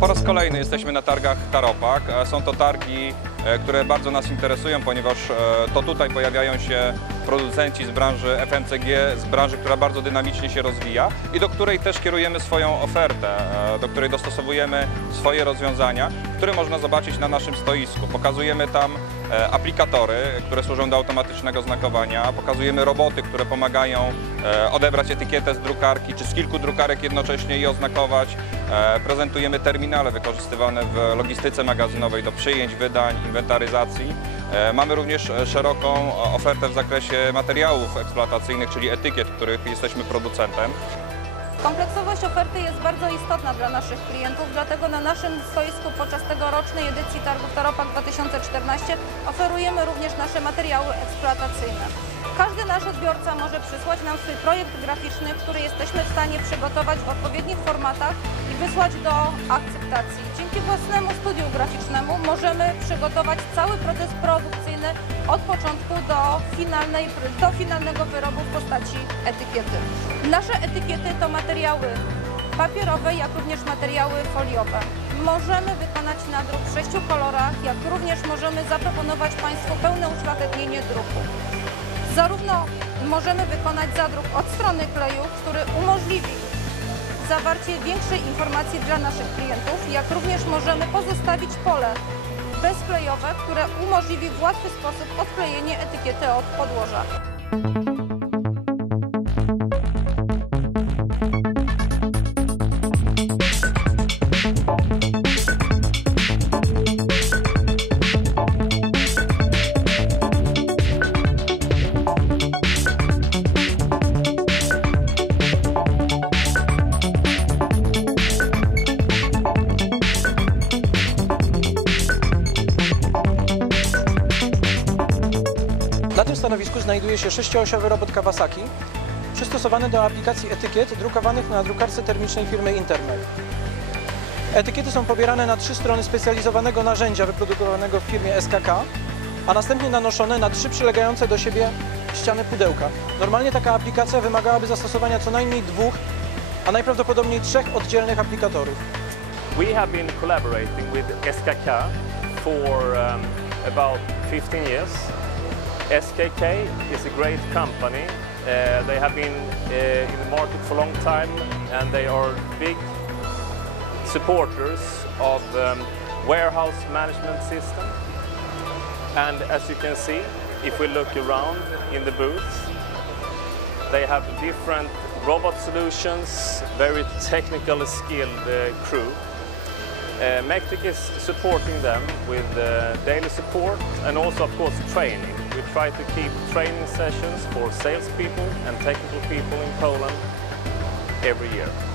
Po raz kolejny jesteśmy na targach Taropak. E, Są to targi, e, które bardzo nas interesują, ponieważ e, to tutaj pojawiają się producenci z branży FMCG, z branży, która bardzo dynamicznie się rozwija i do której też kierujemy swoją ofertę, e, do której dostosowujemy swoje rozwiązania, które można zobaczyć na naszym stoisku. Pokazujemy tam e, aplikatory, które służą do automatycznego znakowania, pokazujemy roboty, które pomagają e, odebrać etykietę z drukarki czy z kilku drukarek jednocześnie i oznakować. Prezentujemy terminale wykorzystywane w logistyce magazynowej do przyjęć, wydań, inwentaryzacji. E, Mamy również e, szeroką e, ofertę w zakresie materiałów eksploatacyjnych, czyli etykiet, których jesteśmy producentem. Kompleksowość oferty jest bardzo istotna dla naszych klientów, dlatego na naszym stoisku podczas tegorocznej edycji Targów Taropak 2014 oferujemy również nasze materiały eksploatacyjne. Każdy nasz odbiorca może przysłać nam swój projekt graficzny, który jesteśmy w stanie przygotować w odpowiednich formatach i wysłać do akceptacji. Dzięki własnemu studiu graficznemu możemy przygotować cały proces produkcyjny od początku do, finalnej, do finalnego wyrobu w postaci etykiety. Nasze etykiety to materiały papierowe, jak również materiały foliowe. Możemy wykonać nadruk w sześciu kolorach, jak również możemy zaproponować Państwu pełne uszlachetnienie druku. Zarówno możemy wykonać zadruk od strony kleju, który umożliwi zawarcie większej informacji dla naszych klientów, jak również możemy pozostawić pole bezklejowe, które umożliwi w łatwy sposób odklejenie etykiety od podłoża. Na tym stanowisku znajduje się sześcioosiowy robot Kawasaki przystosowany do aplikacji etykiet drukowanych na drukarce termicznej firmy Intermel. Etykiety są pobierane na trzy strony specjalizowanego narzędzia wyprodukowanego w firmie SKK, a następnie nanoszone na trzy przylegające do siebie ściany pudełka. Normalnie taka aplikacja wymagałaby zastosowania co najmniej dwóch, a najprawdopodobniej trzech oddzielnych aplikatorów. We have been collaborating with SKK for um, about 15 years. SKK is a great company. Uh, they have been uh, in the market for a long time and they are big supporters of um, warehouse management system. And as you can see, if we look around in the booth, they have different robot solutions, very technically skilled uh, crew. Uh, Mectric is supporting them with uh, daily support and also, of course, training. We try to keep training sessions for salespeople and technical people in Poland every year.